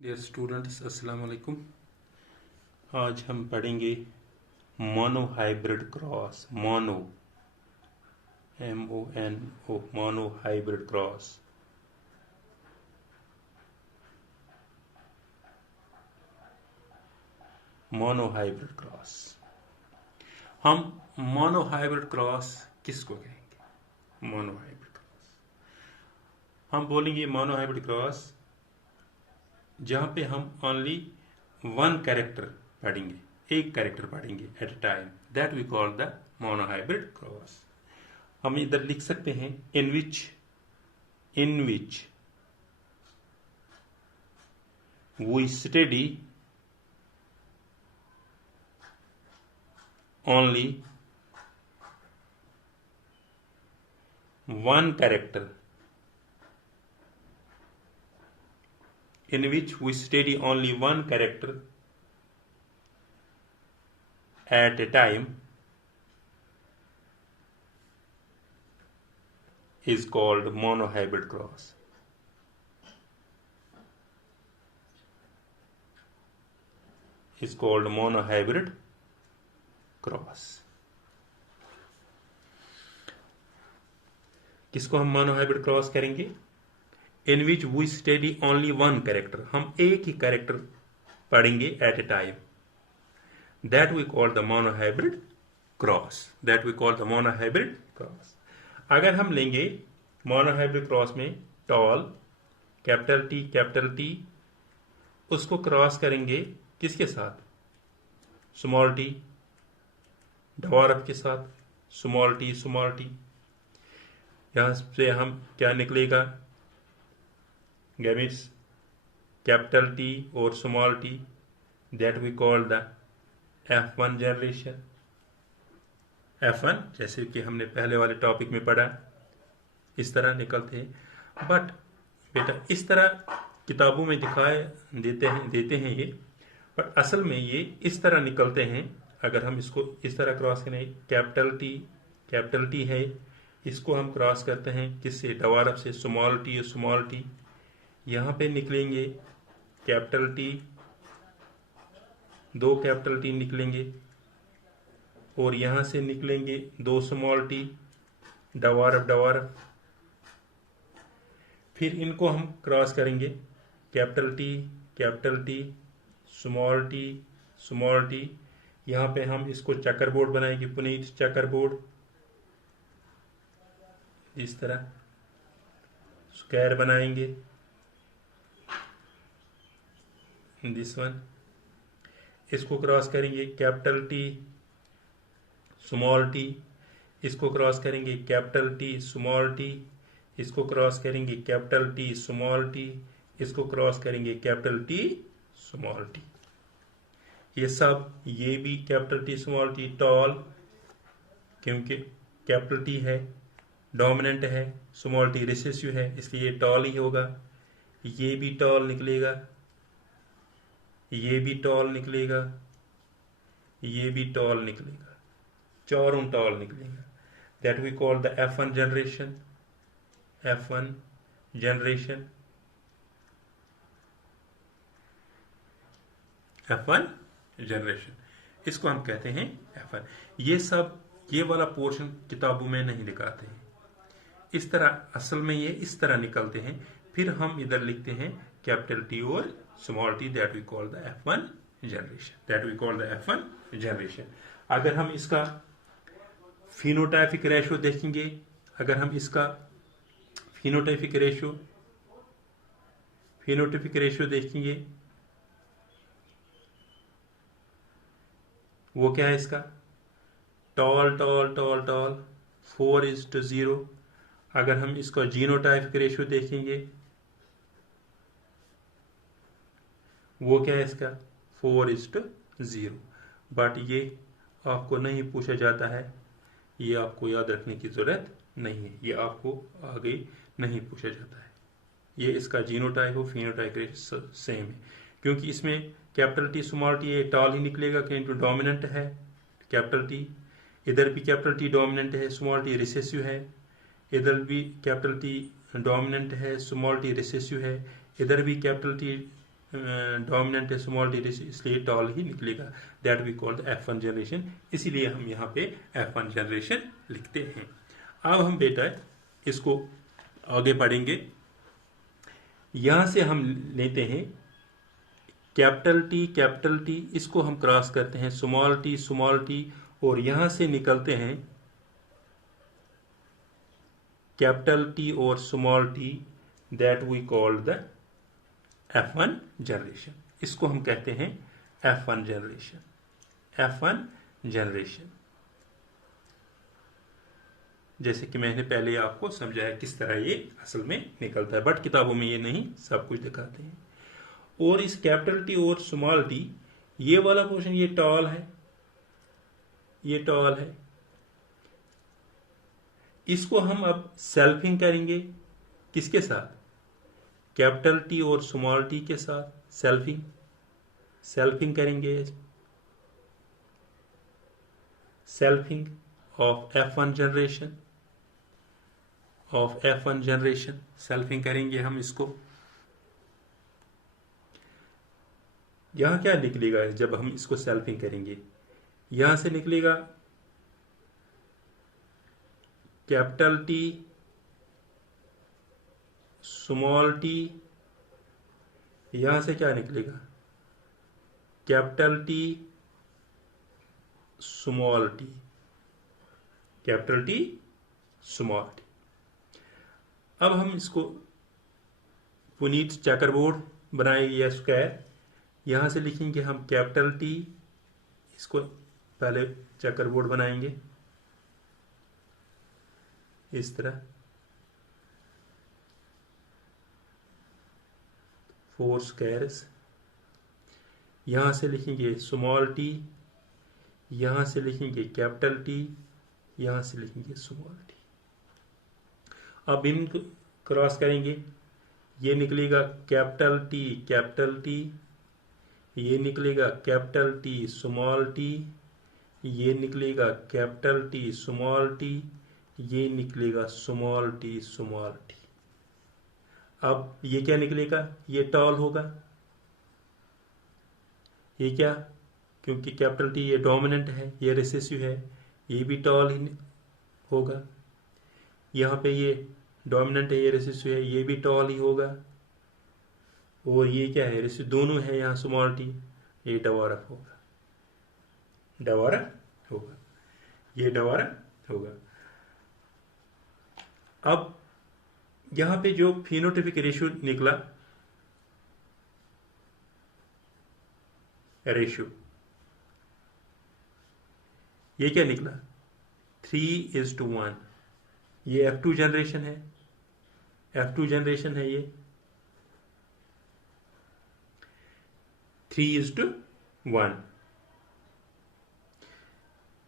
Dear students, अस्सलाम वालेकुम। आज हम पढ़ेंगे mono hybrid cross. Mono, MONO, mono hybrid cross. Mono hybrid cross. हम मोनो हाइब्रिड क्रॉस किसको कहेंगे? मोनो हाइब्रिड क्रॉस हम बोलेंगे मोनो हाइब्रिड क्रॉस जहां पे हम ओनली वन कैरेक्टर पढ़ेंगे, एक कैरेक्टर पढ़ेंगे at a time. That we call the mono hybrid cross. हम इधर लिख सकते हैं in which we study only one character, in which we study only one character at a time is called monohybrid cross. Is called monohybrid cross. किसको हम monohybrid cross करेंगे? In which we study only one character. हम एक ही character पढ़ेंगे at a time. That we call the monohybrid cross. That we call the monohybrid cross. अगर हम लेंगे monohybrid cross में tall, कैपिटल T, उसको क्रॉस करेंगे किसके साथ? स्मॉल टी, डवारफ के साथ। स्मॉल टी यहां से हम क्या निकलेगा? गैमेट्स कैपिटल टी और small T, that we call the F1 generation. F1 जैसे कि हमने पहले वाले टॉपिक में पढ़ा, इस तरह निकलते हैं। बट बेटा इस तरह किताबों में दिखाए देते हैं ये, पर असल में ये इस तरह निकलते हैं। अगर हम इसको इस तरह क्रॉस करें, कैपिटल टी है, इसको हम क्रॉस करते हैं किससे? डवारफ से। स्मॉल टी यहाँ पे निकलेंगे कैपिटल टी, दो कैपिटल टी निकलेंगे, और यहां से निकलेंगे दो स्मॉल टी, डवारफ। फिर इनको हम क्रॉस करेंगे कैपिटल टी, स्मॉल टी। यहाँ पे हम इसको चक्कर बोर्ड बनाएंगे, पुनीत चक्कर बोर्ड, इस तरह स्क्वायर बनाएंगे, दिस वन। इसको क्रॉस करेंगे कैपिटल टी, स्मॉल टी, इसको क्रॉस करेंगे कैपिटल टी, स्मॉल टी, इसको क्रॉस करेंगे कैपिटल टी, स्मॉल टी, इसको क्रॉस करेंगे कैपिटल टी, स्मॉल टी। ये सब, ये भी capital T small T, tall, क्योंकि कैपिटल टी है डोमिनेंट है, स्मॉल टी रिसेसिव है, इसलिए टॉल ही होगा। ये भी टॉल निकलेगा, ये भी टॉल निकलेगा, ये भी टॉल निकलेगा, चारों टॉल निकलेगा। That we call the F1 generation. F1 generation, इसको हम कहते हैं F1। ये सब, ये वाला पोर्शन किताबों में नहीं दिखाते हैं इस तरह, असल में ये इस तरह निकलते हैं। फिर हम इधर लिखते हैं कैपिटल टी और small T, that we call the F1 generation. अगर हम इसका फिनोटाइपिक रेशियो देखेंगे, अगर हम इसका फिनोटाइपिक रेशियो देखेंगे, वो क्या है इसका? टॉल 4:0। अगर हम इसका जीनोटाइपिक रेशियो देखेंगे, वो क्या है इसका? 4:0। बट ये आपको नहीं पूछा जाता है, ये आपको याद रखने की जरूरत नहीं है, ये आपको आगे नहीं पूछा जाता है। ये इसका जीनोटाइप और फिनोटाइप रेशियो सेम है, क्योंकि इसमें कैपिटल टी स्मॉल टी ये टॉल ही निकलेगा, क्योंकि डोमिनेंट है कैपिटल टी। इधर भी कैपिटल टी डोमिनेंट है, स्मॉल टी रिसेसिव है। इधर भी कैपिटल टी डोमिनेंट है, स्मॉल टी रिसेसिव है। इधर भी कैपिटल टी डोमिनेंट है स्मॉल टी रेशियो, इसलिए टॉल ही निकलेगा। That we call the F1 generation, इसीलिए हम यहाँ पे F1 जनरेशन लिखते हैं। अब हम बेटा इसको आगे पढ़ेंगे। यहाँ से हम लेते हैं कैपिटल टी, इसको हम क्रॉस करते हैं स्मॉल टी, और यहाँ से निकलते हैं कैपिटल टी और small T, that we called the F1 generation. इसको हम कहते हैं F1 जनरेशन, F1 जनरेशन। जैसे कि मैंने पहले आपको समझाया किस तरह ये असल में निकलता है, बट किताबों में ये नहीं सब कुछ दिखाते हैं। और इस कैपिटल टी और स्मॉल टी, ये वाला पोर्शन ये टॉल है, ये टॉल है, इसको हम अब सेल्फिंग करेंगे किसके साथ, कैपिटल टी और स्मॉल टी के साथ सेल्फिंग करेंगे। Selfing of F1 generation, selfing करेंगे हम इसको। यहां क्या निकलेगा जब हम इसको सेल्फिंग करेंगे, यहां से निकलेगा कैपिटल टी स्मॉल टी, यहां से क्या निकलेगा capital T small T, capital T small T. अब हम इसको पुनीत चेकरबोर्ड बनाएंगे या स्क्वायर, यहां से लिखेंगे हम कैपिटल टी, इसको पहले चेकरबोर्ड बनाएंगे इस तरह, 4 स्क्वायर्स। यहां से लिखेंगे स्मॉल टी, यहां से लिखेंगे कैपिटल टी, यहां से लिखेंगे स्मॉल टी। अब इनको क्रॉस करेंगे, ये निकलेगा कैपिटल टी, ये निकलेगा कैपिटल टी स्मॉल टी, ये निकलेगा कैपिटल टी स्मॉल टी, ये निकलेगा स्मॉल टी। अब ये क्या निकलेगा, ये टॉल होगा, ये क्या, क्योंकि कैपिटल टी ये डोमिनेंट है, ये रिसेसिव है, ये भी टॉल ही होगा। यहाँ पे ये डोमिनेंट है, ये रिसेसिव है, ये भी टॉल ही होगा। और ये क्या है, रिसेसिव दोनों है यहाँ स्मॉल टी, ये डवारफ होगा, ये डवारफ होगा। अब यहां पे जो फिनोटाइपिक रेशियो निकला, ये क्या निकला 3:1, ये F2 जनरेशन है, ये 3:1,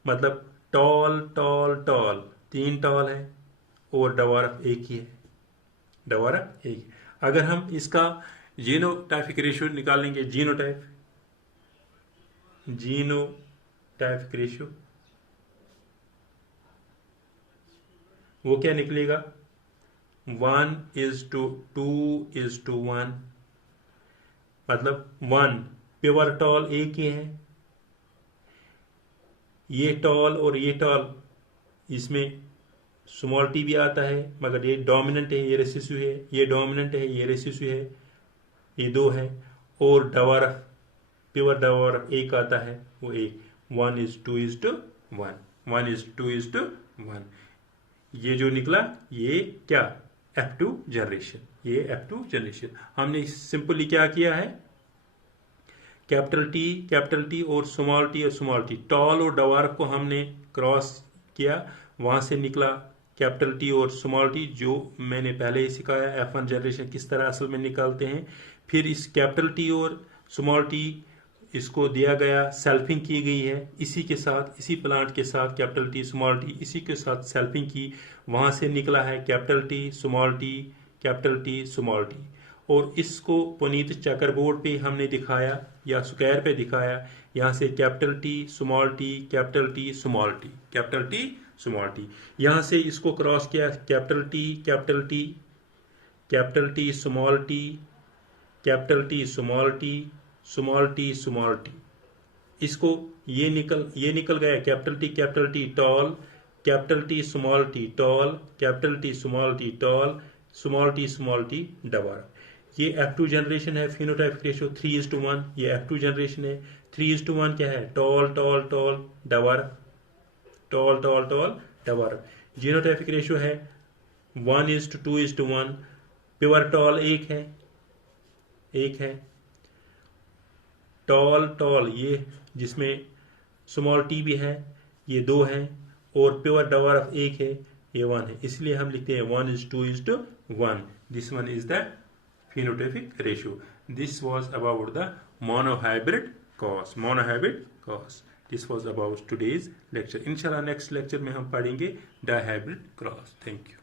मतलब टॉल 3 टॉल है और डवारफ एक ही है, अगर हम इसका जीनोटाइपिक रेशियो निकालेंगे, जीनोटाइपिक रेशियो, वो क्या निकलेगा 1:2:1, मतलब 1 प्योर टॉल एक ही है, ये टॉल और ये टॉल, इसमें स्मॉल टी भी आता है मगर ये डोमिनेंट है, ये रेसिसिव है, ये डोमिनेंट है, ये रेसिसिव है, ये 2 है। और डवारफ, प्योर डवारफ एक आता है, वो एक 1:2:1, ये जो निकला ये क्या F2 जनरेशन। हमने सिंपली क्या किया है, कैपिटल टी और स्मॉल टी, टॉल और डवारफ को हमने क्रॉस किया, वहां से निकला कैपिटल टी और स्मॉल टी, जो मैंने पहले ही सिखाया F1 जनरेशन किस तरह असल में निकालते हैं। फिर इस कैपिटल टी और स्मॉल टी, इसको दिया गया, सेल्फिंग की गई है इसी के साथ, इसी प्लांट के साथ, कैपिटल टी स्मॉल टी इसी के साथ सेल्फिंग की, वहां से निकला है कैपिटल टी स्मॉल टी, और इसको पुनीत चेकरबोर्ड पे हमने दिखाया या स्क्वायर पे दिखाया, यहाँ से कैपिटल टी स्मॉल टी, यहाँ से इसको क्रॉस किया, capital T small T, capital T small T, small T small T. इसको ये निकल गया capital T tall, capital T small T toll, capital T small T toll, small T dwarf. ये F2 generation है, phenotypic ratio 3:1। ये F2 generation है। 3:1 क्या है? Toll toll toll dwarf, toll toll toll dwarf. Genotypic ratio है 1:2:1। Pure tall एक है। Toll toll ये जिसमें स्मॉल टी भी है, ये 2 है, और प्योर डवार्फ एक है, ये 1 है। इसलिए हम लिखते हैं 1:2:1। This one is the phenotypic ratio. This was about the monohybrid cross. This was about today's lecture. Inshallah next lecture में हम पढ़ेंगे dihybrid cross. Thank you.